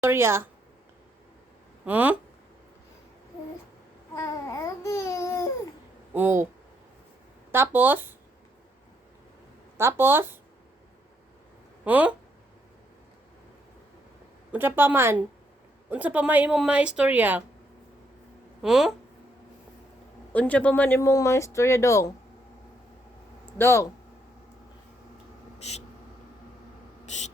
Istorya. Hmm? Oh. Tapos? Tapos? Hmm? Unsa pa man? Unsa pa man imong mga istorya? Hmm? Unsa pa man imong mga istorya, dong? Dong? Shh. Shh.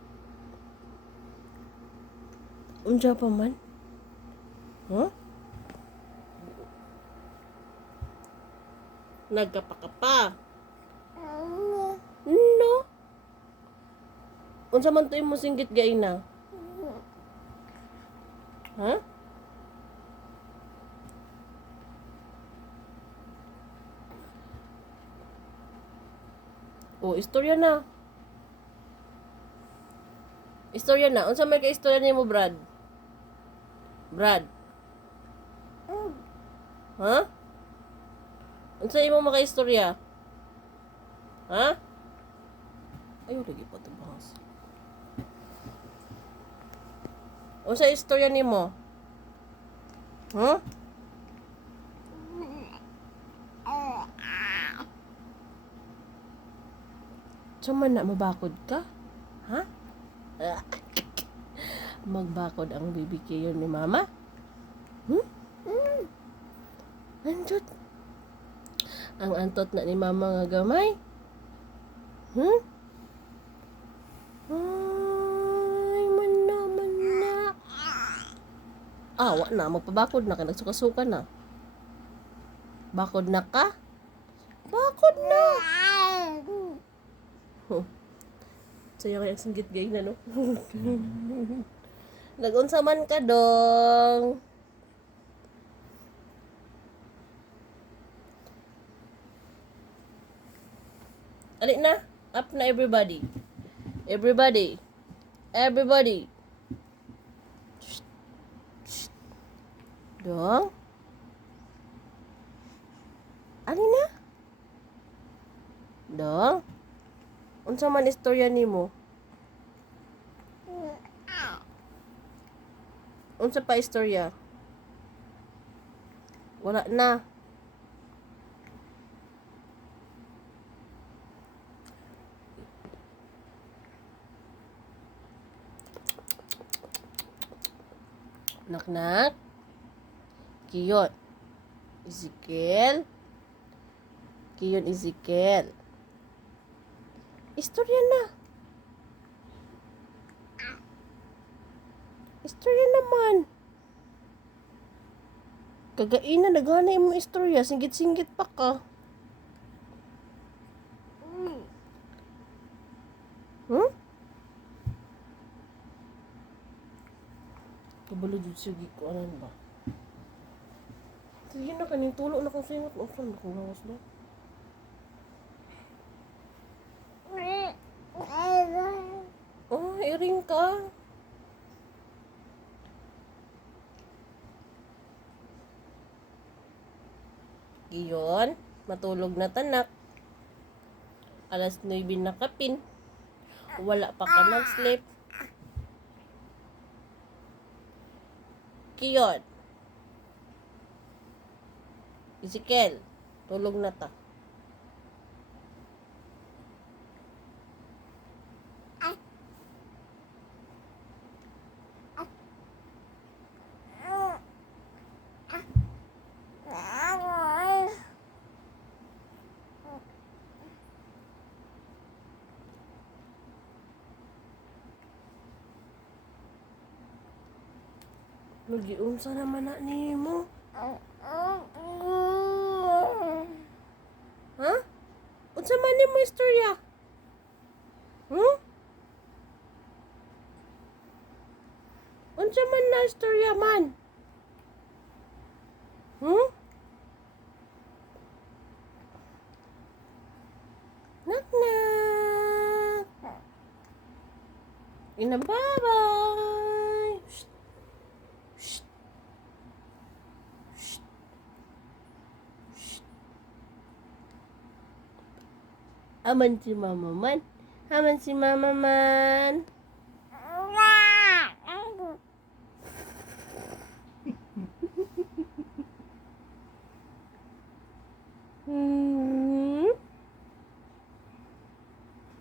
Unsa pa man? Huh? Nagkapakapa. No. Unsa man to imong singgit gaina? Ha? Oh, istorya na. Istorya na. Unsa may ka-istorya nimo, Brad? Brad? Ha? Unsa imong maka-istorya? Ha? Ayaw lagi pa ito bahas. Unsa istorya nimo? Ha? Saan na mabakod ka? Ha? Magbakod ang baby KEOON ni mama? Antot. Ang antot na ni mama nga gamay? Ay, mana. Wa na. Magpabakod na ka. Nagsuka-suka na. Bakod na ka? Bakod na! Saya kaya singgit gay na, no? Nagunsa man ka, dong. Alik na. Up na everybody. Everybody. Everybody. Shh. Shh. Dong. Alik na. Dong. Unsa man istorya nimo? Unsa pa istorya? Wala na. Nak-nak. KEOON. Ezekiel. KEOON Ezekiel. Istorya na. Istorya naman. Kagaina, naghanay mo istorya. Singgit-singgit pa ka. Hmm? Kabalo dito sige ko. Ano ba? Sige na, kaning tulo na kong singot. Saan na kong lawas na? Oh, iring ka. KEOON, matulog na tanak. Alas 9 na kapin. Wala pa ka nag-sleep. KEOON. Ezekiel, tulog na ta. Nag-iunsa naman na nimo. Ha? Unsa man nimo istorya? Unsa man na istorya man? Nak-nak. Bye-bye. Shh. Shh. Shh. Shh. Aman si mama man. Aman si mama man.